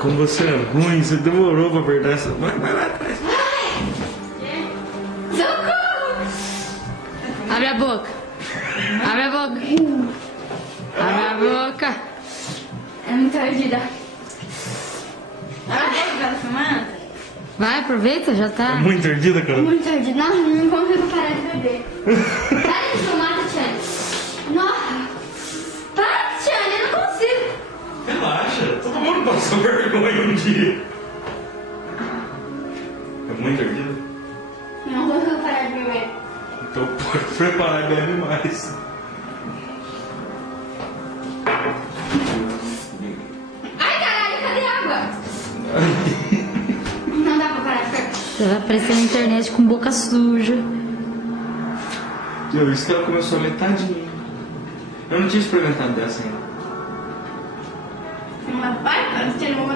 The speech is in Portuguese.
Como você é ruim, você demorou pra apertar essa. Vai atrás. Socorro! Abre a boca. Abre a boca. Abre a boca. É muito ardida. Abre a boca, cara, filmando. Vai, aproveita, já tá. É muito ardida, cara. Muito ardida. Nossa, não consigo parar de beber. Para de filmar, Tatiane. Nossa. Para, Tatiane, eu não consigo. Relaxa, todo mundo passou vergonha um dia. É muito ardida? Não consigo parar de beber. Então pode preparar e bebe mais. Ai, caralho, cadê a água? Não dá pra parar de beber. Você vai aparecer na internet com boca suja. Viu, isso que ela começou a metadinha. Eu não tinha experimentado dessa ainda. Não vai, cara, você não